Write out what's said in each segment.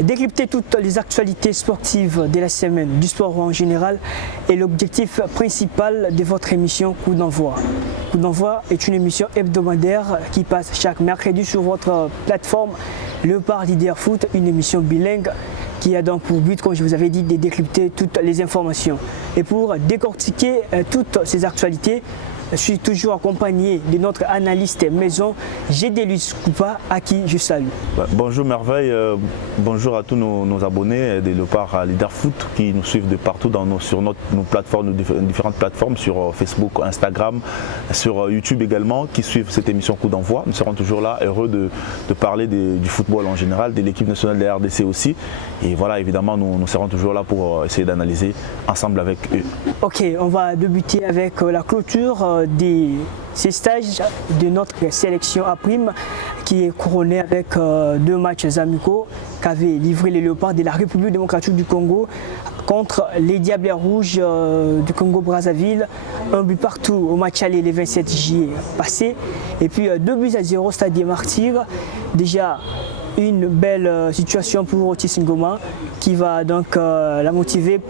Décrypter toutes les actualités sportives de la semaine, du sport en général, est l'objectif principal de votre émission Coup d'envoi. Coup d'envoi est une émission hebdomadaire qui passe chaque mercredi sur votre plateforme Léopard Leader Foot, une émission bilingue qui a donc pour but, comme je vous avais dit, de décrypter toutes les informations. Et pour décortiquer toutes ces actualités, je suis toujours accompagné de notre analyste maison, Gédélius Koupa, à qui je salue. Bonjour Merveille, bonjour à tous nos abonnés de Léopard Leader Foot qui nous suivent de partout sur nos plateformes, différentes plateformes, sur Facebook, Instagram, sur YouTube également, qui suivent cette émission Coup d'envoi. Nous serons toujours là, heureux de parler du football en général, de l'équipe nationale de la RDC aussi. Et voilà, évidemment, nous serons toujours là pour essayer d'analyser ensemble avec eux. Ok, on va débuter avec la clôture de ces stages de notre sélection à prime qui est couronnée avec 2 matchs amicaux qu'avaient livré les Léopards de la République démocratique du Congo contre les Diables Rouges du Congo-Brazzaville. 1 but partout au match aller le 27 juillet passé. Et puis 2-0 au Stade des Martyrs. Déjà une belle situation pour Otis Ngoma qui va donc la motiver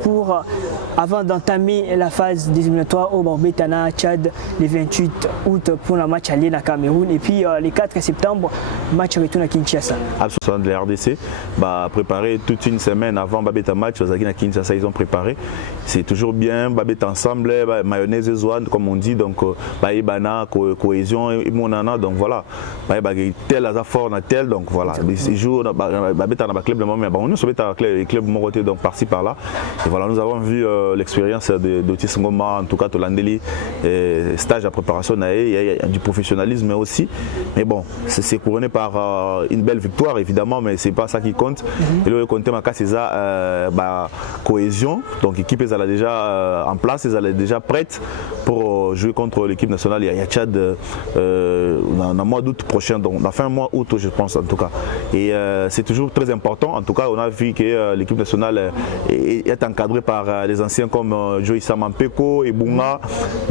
avant d'entamer la phase des éliminatoires au Barbetana, Tchad, le 28 août pour le match aller à Cameroun. Et puis le 4 septembre, match retour à Kinshasa. Absolument, de la RDC, préparé toute une semaine avant Babeta match, à Kinshasa, ils ont préparé. C'est toujours bien, Babeta ensemble, mayonnaise et zouane, comme on dit, donc Baïbana, cohésion et monana, donc voilà. Tel à fort, tel, donc voilà. Ils jouent, Babeta dans le club, mais nous sommes les clubs Moroté, donc par-ci par-là. Et voilà, nous avons vu l'expérience d'Otis Ngoma, en tout cas Tolandeli, stage à préparation, il y a du professionnalisme aussi. Mais bon, c'est couronné par une belle victoire évidemment, mais c'est pas ça qui compte. Et là, compte c'est ça, cohésion. Donc l'équipe est déjà en place, elle est déjà prête pour jouer contre l'équipe nationale. Il y a Tchad dans le mois d'août prochain, donc la fin mois août je pense en tout cas. Et c'est toujours très important. En tout cas, on a vu que l'équipe nationale est encadrée par les anciens comme Joïssa Mampeko et Bunga,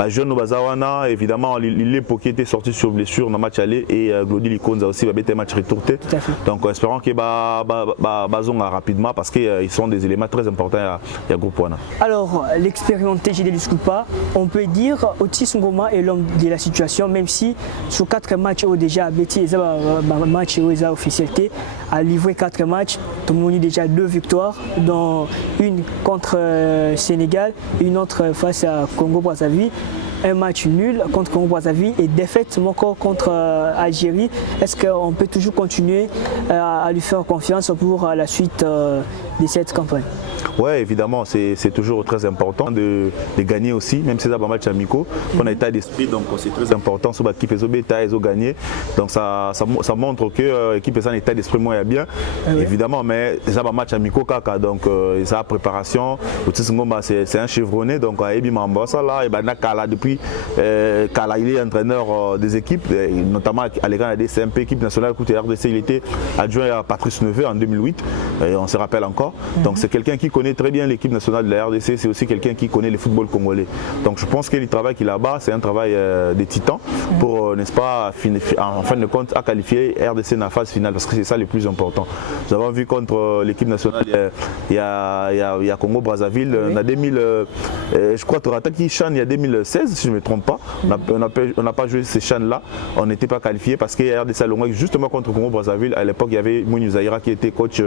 jeune Bazawana, évidemment l'époque qui était sorti sur blessure dans le match aller et Glody Likonza aussi va être match retourné. Donc espérons que Bazonga rapidement parce qu'ils sont des éléments très importants à groupe Wana. Alors l'expérimenté Gédélius Koupa, on peut dire Otis Ngoma est l'homme de la situation, même si sur 4 matchs déjà Betty match officialité a livré 4 matchs, tout le monde a déjà 2 victoires, dont une contre Sénégal et une autre face à Congo-Brazzaville. Un match nul contre Congo-Brazzaville et défaite encore contre Algérie. Est-ce qu'on peut toujours continuer à lui faire confiance pour la suite de cette campagne? Oui, évidemment, c'est toujours très important de gagner aussi, même si c'est un match amicaux. On a état d'esprit, donc c'est très important. Sur l'équipe ils ont gagné. Donc ça montre que l'équipe est en état d'esprit moins bien, évidemment, mais c'est un match amicaux, donc sa préparation. C'est un chevronné, donc depuis Kala, il est entraîneur des équipes, notamment à l'égard des CMP, équipe nationale côté RDC, il était adjoint à Patrice Neveu en 2008, et on se rappelle encore. Donc c'est quelqu'un qui connaît très bien l'équipe nationale de la RDC, c'est aussi quelqu'un qui connaît le football congolais. Donc je pense que le travail qu'il a là-bas, c'est un travail de titan pour, n'est-ce pas, en fin de compte, à qualifier RDC dans la phase finale, parce que c'est ça le plus important. Nous avons vu contre l'équipe nationale, il y a Congo-Brazzaville, on a 2000, je crois, Torataki Chan, il y a 2016, si je ne me trompe pas. On n'a pas joué ces Chan-là, on n'était pas qualifié parce que RDC a Longwek, justement contre Congo-Brazzaville, à l'époque, il y avait Mouni Zaira qui était coach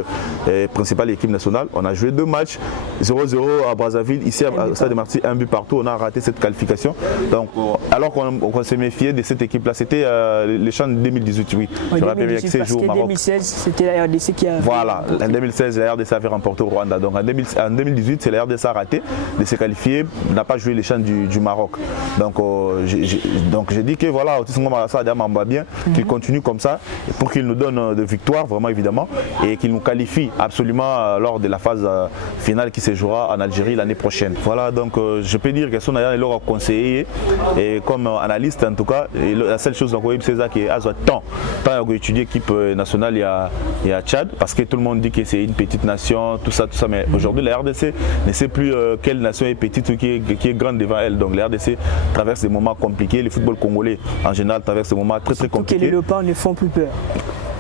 principal de l'équipe nationale. On a joué 2 matchs, 0-0 à Brazzaville, ici à Stade des Martyrs, 1 but partout, on a raté cette qualification. Donc, alors qu'on s'est méfié de cette équipe-là, c'était les Chans de 2018, oui. Je rappelle bien que c'est jour au Maroc. En 2016, c'était la RDC qui a... Voilà, en 2016, la RDC avait remporté au Rwanda. Donc en 2018, c'est la RDC a raté de se qualifier, n'a pas joué les Chans du Maroc. Donc j'ai dit que voilà, Otis Ngoma ça va bien, qu'il continue comme ça pour qu'il nous donne de victoires, vraiment évidemment, et qu'il nous qualifie absolument lors de la phase finale qui se jouera en Algérie l'année prochaine. Voilà, donc je peux dire que son est leur conseiller et comme analyste en tout cas, et la seule chose donc c'est ça qui a temps d'étudier l'équipe nationale il y a Tchad parce que tout le monde dit que c'est une petite nation, tout ça, mais aujourd'hui la RDC ne sait plus quelle nation est petite ou qui est grande devant elle. Donc la RDC traverse des moments compliqués, le football congolais en général traverse des moments très compliqués. Que les Léopards ne font plus peur.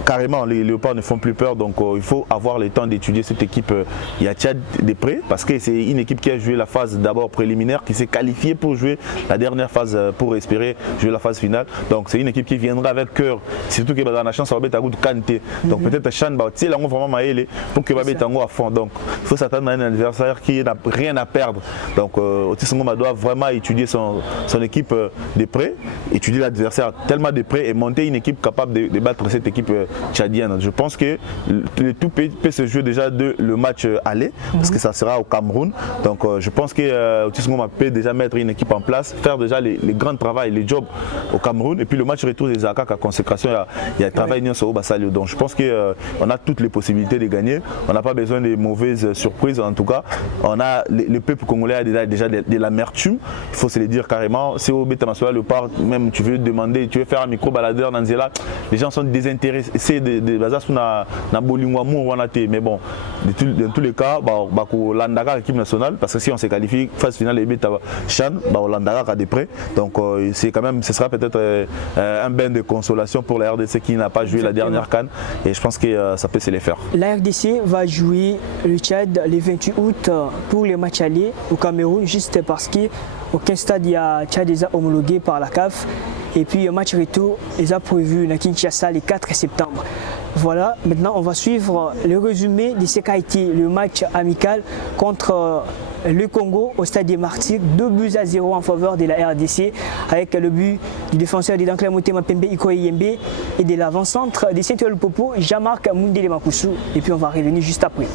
carrément, les Léopards ne font plus peur. Donc il faut avoir le temps d'étudier cette équipe. Il y a Tchad de près, parce que c'est une équipe qui a joué la phase d'abord préliminaire, qui s'est qualifiée pour jouer la dernière phase, pour espérer jouer la phase finale. Donc c'est une équipe qui viendra avec cœur, surtout que dans la chance, ça va être à Kanté. Donc peut-être Chan, c'est là vraiment maëlé pour que va être à fond. Donc il faut s'attendre à un adversaire qui n'a rien à perdre. Donc Otis Ngoma doit vraiment étudier son équipe de près, étudier l'adversaire tellement de près et monter une équipe capable de battre cette équipe tchadienne. Je pense que tout peut se jouer déjà de le match aller, parce que ça sera au Cameroun. Donc je pense que Otis Ngoma peut déjà mettre une équipe en place, faire déjà les grands travaux, les jobs au Cameroun. Et puis le match retour des ACAC à consécration, il y a travail sur Bassalio. Donc je pense qu'on a toutes les possibilités de gagner. On n'a pas besoin de mauvaises surprises. En tout cas, on a le peuple congolais a déjà de l'amertume. Il faut se le dire carrément. Si au Bétamasola, le parc, même tu veux demander, tu veux faire un micro-baladeur dans Zela, les gens sont désintéressés de Bazas na Bolingwamu ou Wanate. Mais bon, dans tous les cas, l'Andaka l'équipe nationale, parce que si on se qualifie phase finale et Béta Chan, l'Andaka a des prêts. Donc c'est quand même, ce sera peut-être un bain de consolation pour la RDC qui n'a pas joué la dernière CAN. Et je pense que ça peut se les faire. La RDC va jouer le Tchad le 28 août pour les matchs allés au Cameroun, juste parce qu'aucun stade il y a Tchad déjà homologué par la CAF. Et puis un match retour, ils ont prévu à Kinshasa le 4 septembre. Voilà, maintenant on va suivre le résumé de ce qu'a été le match amical contre le Congo au stade des Martyrs, 2-0 en faveur de la RDC, avec le but du défenseur de Dankla Motema Pembe Ikoye Yembe et de l'avant-centre de Saint-Oel Popo, Jean-Marc Mundele Makusu. Et puis on va revenir juste après.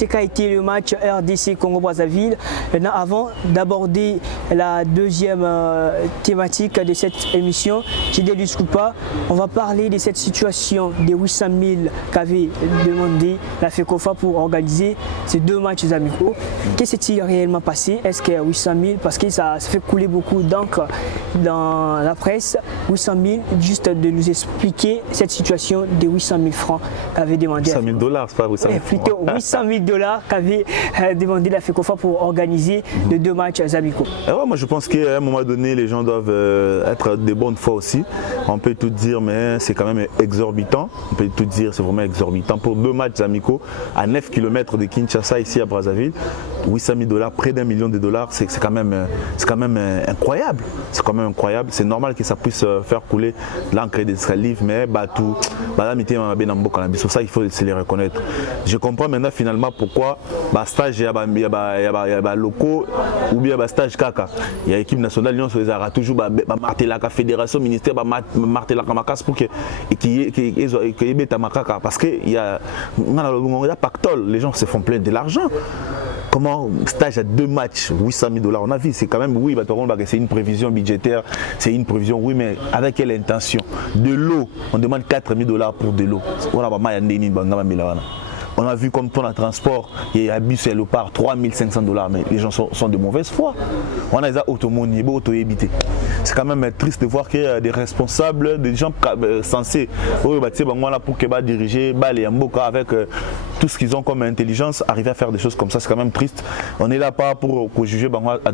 ce qu'a été le match RDC Congo-Brazzaville. Maintenant, avant d'aborder la deuxième thématique de cette émission, Chidelius Koupa, on va parler de cette situation des 800 000 qu'avait demandé la FECOFA pour organiser ces deux matchs amicaux. Qu'est-ce qui s'est réellement passé? Est-ce qu'il y a 800 000? Parce que ça fait couler beaucoup d'encre dans la presse. 800 000, juste de nous expliquer cette situation des 800 000 francs qu'avait demandé. 800 000 $, c'est pas 800 000 francs. Plutôt 800 000 $ qu'avait demandé la FECOFA pour organiser les deux matchs amicaux. Ouais, moi je pense qu'à un moment donné, les gens doivent être de bonne foi aussi. On peut tout dire, mais c'est quand même exorbitant. On peut tout dire, c'est vraiment exorbitant. Pour deux matchs amicaux à 9 km de Kinshasa, ici à Brazzaville, 800 000 $, près d'1 million de dollars, c'est quand même incroyable. C'est quand même incroyable. C'est normal que ça puisse faire couler l'encre des livres, mais tout, ça il faut se les reconnaître. Je comprends maintenant finalement pourquoi stage il y a locaux ou bien stage kaka. Il y a l'équipe nationale, Lyon sur les arts toujours marteler la fédération, ministère marteler la macasse pour que ait makaka parce que il y a pactole, les gens se font plein de l'argent. Comment stage à deux matchs, 800 000 $, on a vu, c'est quand même, oui, c'est une prévision budgétaire, c'est une prévision, oui, mais avec quelle intention? De l'eau, on demande 4 000 $ pour de l'eau. On a vu comme pour le transport, il y a un bus et le par 3 500 $, mais les gens sont de mauvaise foi. On a des auto-évité. C'est quand même triste de voir qu'il y a des responsables, des gens censés pour diriger les Mboka avec tout ce qu'ils ont comme intelligence, arriver à faire des choses comme ça, c'est quand même triste. On n'est là pas pour juger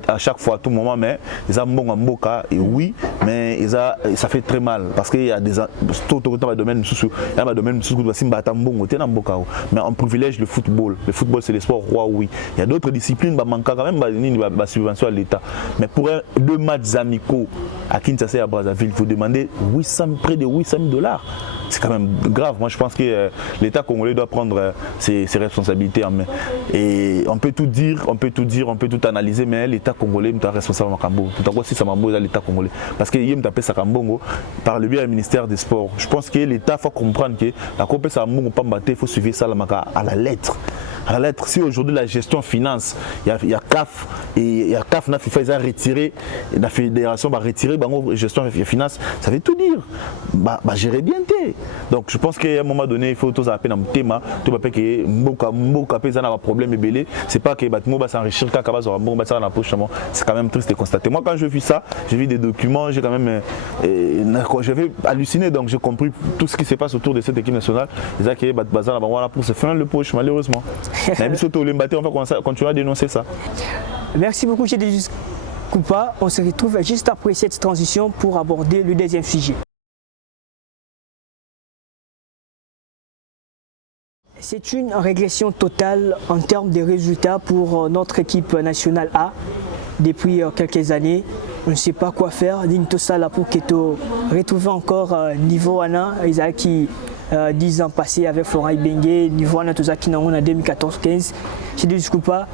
à chaque fois, à tout moment, mais ils ont bon Mboka, et oui, mais ça fait très mal parce qu'il y a des domaines mais on privilège le football. Le football, c'est le sport roi, oui. Il y a d'autres disciplines, il manque quand même une subvention à l'État. Mais pour deux matchs amicaux à Kinshasa et à Brazzaville, vous demandez près de 800 000 $. C'est quand même grave. Moi, je pense que l'État congolais doit prendre ses responsabilités en main. Et on peut tout dire, on peut tout analyser, mais l'État congolais est responsable de Kambo. L'État congolais. Parce qu'il y a tapé Sakambongo par le biais du ministère des Sports. Je pense que l'État faut comprendre que la Coupe Sakambongo il faut suivre ça à la lettre. À la lettre, si aujourd'hui la gestion finance, il y a CAF et il y a CAF, ils ont retiré, la fédération va retirer la gestion finance, ça veut tout dire. Gérer bien. Donc je pense qu'à un moment donné, il faut tous appeler dans le thème, tout le que Mboka a un problème ébélé, c'est pas que Batmo va s'enrichir quand la poche. C'est quand même triste de constater. Moi quand je vis ça, j'ai vu des documents, j'ai quand même j'avais halluciné, donc j'ai compris tout ce qui se passe autour de cette équipe nationale. Ils ont pour se faire le poche malheureusement. Mais surtout on va continuer à dénoncer ça. Merci beaucoup Chidelius Koupa. On se retrouve juste après cette transition pour aborder le deuxième sujet. C'est une régression totale en termes de résultats pour notre équipe nationale A. Depuis quelques années, on ne sait pas quoi faire. Dinto Sala pour retrouver encore niveau Anna, ils qui 10 ans passés avec Florent Ibenge, niveau Anna Tozaki en 2014-15. Chidelius Koupa,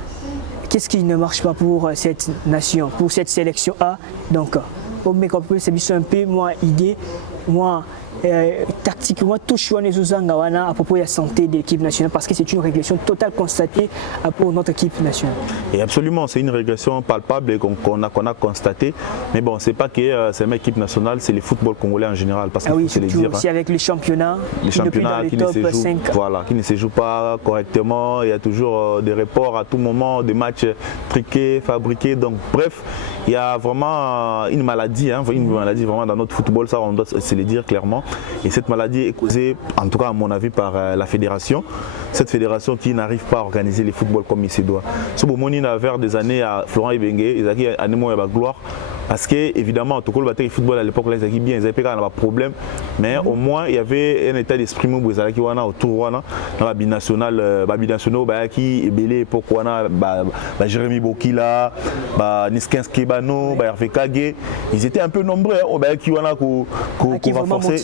qu'est-ce qui ne marche pas pour cette nation, pour cette sélection A? Donc, au mécanisme, c'est un peu moins idée, moins tactiquement, tout choix à propos de la santé de l'équipe nationale parce que c'est une régression totale constatée pour notre équipe nationale. Et absolument, c'est une régression palpable qu'on a constatée. Mais bon, c'est pas que c'est une équipe nationale, c'est le football congolais en général. Parce oui, surtout aussi avec les championnats qui ne se jouent pas correctement. Il y a toujours des reports à tout moment, des matchs triqués, fabriqués. Donc bref, il y a vraiment une maladie vraiment dans notre football, ça on doit se le dire clairement. Et cette maladie est causée, en tout cas à mon avis, par la fédération. Cette fédération qui n'arrive pas à organiser le football comme il se doit. Ce Bomoni a vers des années à Florent Ibenge, ils avaient un gloire. Parce que évidemment, tout le football à l'époque, ils étaient bien, ils avaient pas de problème. Mais au moins, il y avait un état d'esprit qui autour dans la binationale, qui est belé pour Jérémy Bokila, Niskens Kebano, Hervé Kage. Ils étaient un peu nombreux qui va forcer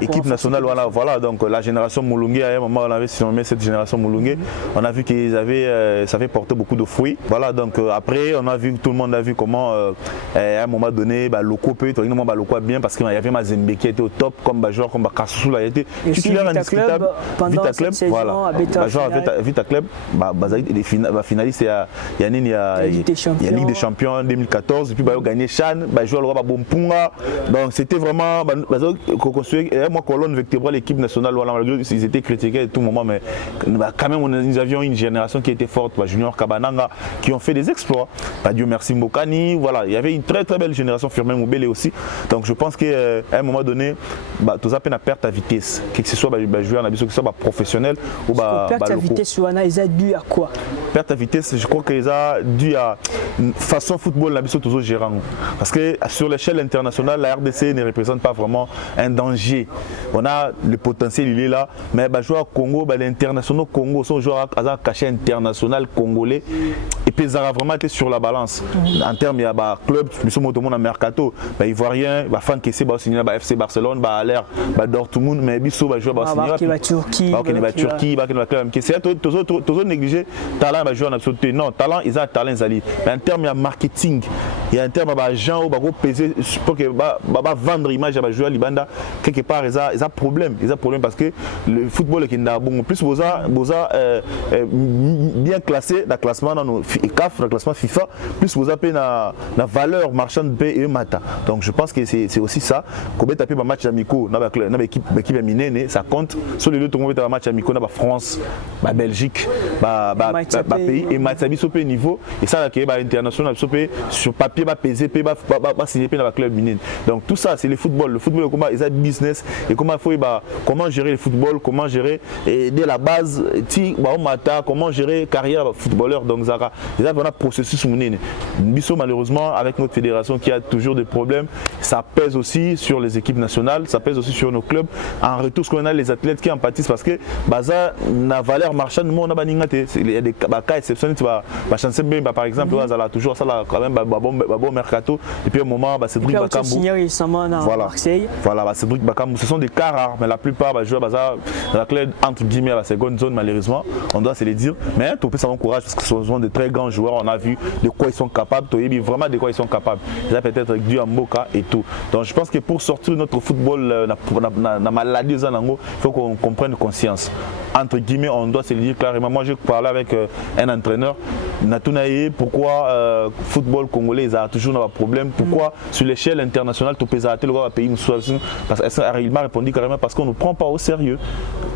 l'équipe nationale. Voilà, donc la génération Moulungue, à un moment, on avait surnommé cette génération Moulungue. On a vu qu'ils avaient, ça avait porté beaucoup de fruits. Voilà, donc après, tout le monde a vu comment. À un moment donné, Loko peut être Loko bien parce qu'il y avait Mazembe qui était au top, comme joueur comme Kassou a été titulaire indiscutable. Vita Club, voilà. Vita Club, finaliste, il y a Ligue des Champions en 2014, et puis il a gagné Chan, joueur le roi Bompunga. Donc c'était vraiment, moi, colonne vertébrale, l'équipe nationale, ils étaient critiqués à tout moment, mais quand même, nous avions une génération qui était forte, Junior Kabananga, qui ont fait des exploits. Dieu merci Mbokani, voilà, il y avait une très très belle génération, Firmin Moubele aussi. Donc je pense qu'à un moment donné, tout ça peine à perdre ta vitesse, que ce soit joueur, que ce soit professionnel ou perdre ta vitesse, ils ont dû à quoi? Perdre ta vitesse, je crois qu'ils ont dû à façon football, la mission toujours gérant. Parce que sur l'échelle internationale, la RDC ne représente pas vraiment un danger. On a le potentiel, il est là, mais les joueurs Congo, les internationaux Congo sont joueurs à cachet international congolais et puis ils ont vraiment été sur la balance. En termes, il y a des clubs, nous sommes au monde en mercato, les Ivoiriens, les fans qui sont signés, FC Barcelone, Aller, Dortmund, mais ils sont joueurs qui va Turquie, c'est toujours négligé talent va jouer en absoluté. Non, talent ils ont talent ils. Mais en termes de marketing, il y a un terme de gens où va peser pour que va vendre image à joueur Libanda quelque part ils ont problème, parce que le football est bon plus bien classé dans le classement dans nos CAF, dans le classement FIFA, plus vous avez la valeur marchande et mata. Donc je pense que c'est aussi ça. Quand on taper un match amicaux dans l'équipe minée, ça compte. Sur les deux tournois de match amicaux dans la France, la Belgique, pays et Matsabi sur le niveau et ça qui est international sur papier va peser va signer dans la club minine. Donc tout ça c'est le football comment ils ont business et comment comment gérer le football, comment gérer dès la base comment gérer carrière footballeur. Donc ça il y a un processus minine. Malheureusement avec notre fédération qui a toujours des problèmes, ça pèse aussi sur les équipes nationales, ça pèse aussi sur nos clubs. En retour ce qu'on a les athlètes qui en pâtissent parce que la valeur marchande il y a des cas exceptionnels par exemple toujours ça quand même bon mercato et puis au moment Cédric Bakambu Marseille Cédric Bakambu ce sont des cas rares mais la plupart jouent dans la clé entre guillemets à la seconde zone malheureusement on doit se le dire mais tout peut ça encourage parce que ce sont des très grands joueurs on a vu de quoi ils sont capables vraiment de quoi ils sont capables déjà peut-être avec du Mboka et tout donc je pense que pour sortir notre football la maladie il faut qu'on prenne conscience entre guillemets on doit se le dire clairement. Moi j'ai parlé avec un entraîneur Natounaye pourquoi football congolais ils ont toujours un problème pourquoi sur l'échelle internationale tout peut arrêter le roi pays parce qu'il m'a répondu carrément parce qu'on ne prend pas au sérieux.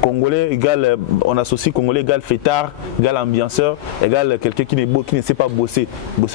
Congolais égale on associe Congolais égale fêtard égale ambianceur égale quelqu'un qui ne sait pas bosser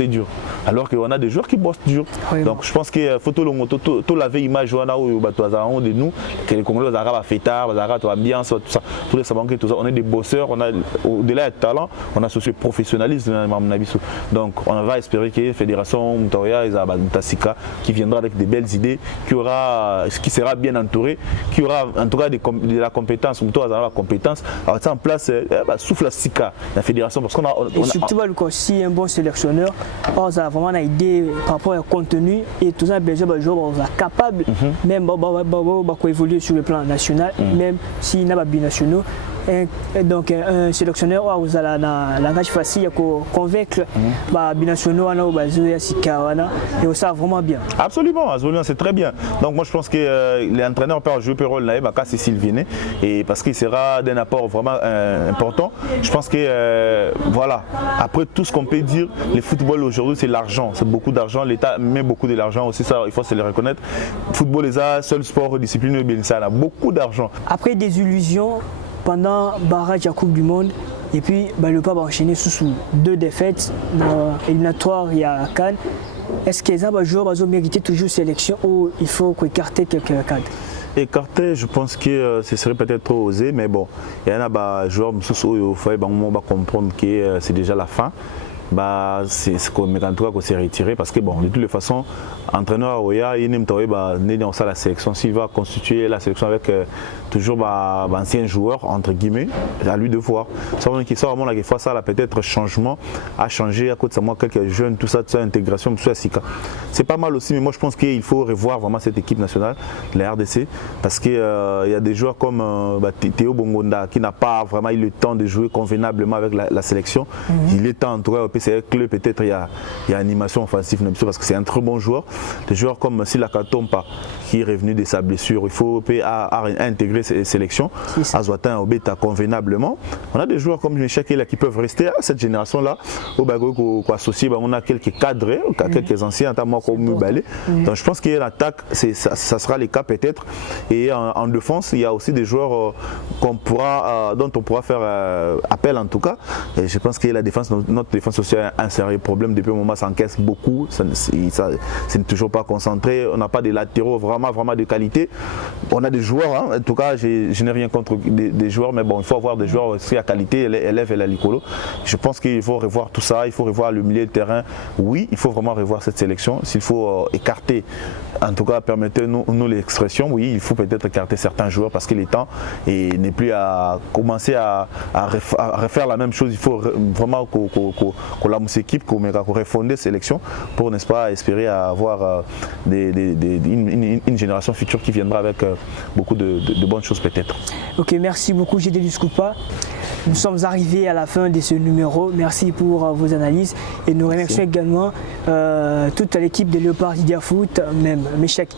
dur alors qu'on a des joueurs qui bossent dur. Donc je pense que faut tout laver image de nous que les Congolais ont fêtard ambiance tout ça tous les savants que tout ça on est des bosseurs on a au-delà du talent on associe professionnalisme à mon avis. Donc on va espérer que la fédération Moutoria Tassika qui viendra avec des belles idées qui sera bien entouré qui aura en tout cas de la compétence la compétence alors ça en place souffle la Sika la fédération parce qu'on a surtout aussi un bon sélectionneur on a vraiment une idée par rapport au contenu et tout ça besoin de joueurs capables même évoluer sur le plan national même s'il n'a pas binationaux. Donc un sélectionneur vous a la langage facile pour convaincre binationaux et ça vraiment bien. Absolument, c'est très bien. Donc moi je pense que l'entraîneur peut jouer un rôle là c'est Sylvain et parce qu'il sera d'un apport vraiment important. Je pense que voilà, après tout ce qu'on peut dire, le football aujourd'hui c'est l'argent, c'est beaucoup d'argent, l'État met beaucoup de l'argent aussi ça il faut se le reconnaître. Football est un seul sport discipline ça a beaucoup d'argent. Après des illusions pendant le barrage de la Coupe du Monde et puis le pape a enchaîné sous 2 défaites éliminatoires il y a Cannes. Est-ce que les joueurs ont mérité toujours sélection ou il faut écarter quelques cadres? Écarter, je pense que ce serait peut-être trop osé, mais bon, il y en a des joueurs qui vont comprendre que c'est déjà la fin. C'est ce qu'on s'est retiré parce que bon de toutes les façons entraîneur Oya il n'aime pas la sélection s'il va constituer la sélection avec toujours anciens joueurs entre guillemets à lui de voir ça vraiment la fois ça peut-être changement à changer à côté de moi quelques jeunes tout ça intégration c'est pas mal aussi mais moi je pense qu'il faut revoir vraiment cette équipe nationale la RDC parce que il y a des joueurs comme Théo Bongonda qui n'a pas vraiment eu le temps de jouer convenablement avec la sélection il est temps en tout cas c'est un club, peut-être il y a animation offensive, parce que c'est un très bon joueur. Des joueurs comme Sila Katompa, qui est revenu de sa blessure, il faut intégrer ses sélections. Azouatin Obeta convenablement. On a des joueurs comme Michel qui peuvent rester à cette génération-là. Au Bago, on a quelques cadres, quelques anciens, notamment comme Moubalé. Donc je pense que l'attaque, ça sera le cas peut-être. Et en défense, il y a aussi des joueurs dont on pourra faire appel en tout cas. Et je pense que notre défense aussi a un sérieux problème. Depuis un moment, ça encaisse beaucoup. C'est toujours pas concentré. On n'a pas des latéraux vraiment de qualité. On a des joueurs, hein. En tout cas, je n'ai rien contre des joueurs, mais bon, il faut avoir des joueurs aussi à qualité, élèves et la Licolo. Je pense qu'il faut revoir tout ça, il faut revoir le milieu de terrain. Oui, il faut vraiment revoir cette sélection. S'il faut écarter, en tout cas, permettez-nous l'expression, oui, il faut peut-être écarter certains joueurs parce qu'il est temps et n'est plus à commencer à refaire la même chose. Il faut vraiment qu'on la mousse équipe, qu'on refonder cette sélection pour, n'est-ce pas, espérer avoir une génération future qui viendra avec beaucoup de bonnes choses peut-être. Ok, merci beaucoup Gédé Luskupa. Nous sommes arrivés à la fin de ce numéro. Merci pour vos analyses et nous remercions également toute l'équipe de Léopard Lydia Foot, même Meshak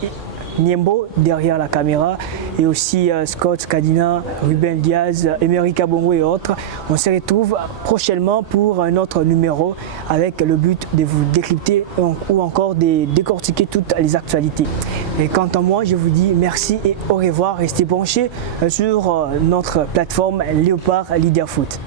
Niembo derrière la caméra et aussi Scott Kadina, Ruben Diaz, Emery Kabongo et autres. On se retrouve prochainement pour un autre numéro avec le but de vous décrypter ou encore de décortiquer toutes les actualités. Et quant à moi, je vous dis merci et au revoir. Restez branchés sur notre plateforme Léopard Lydia Foot.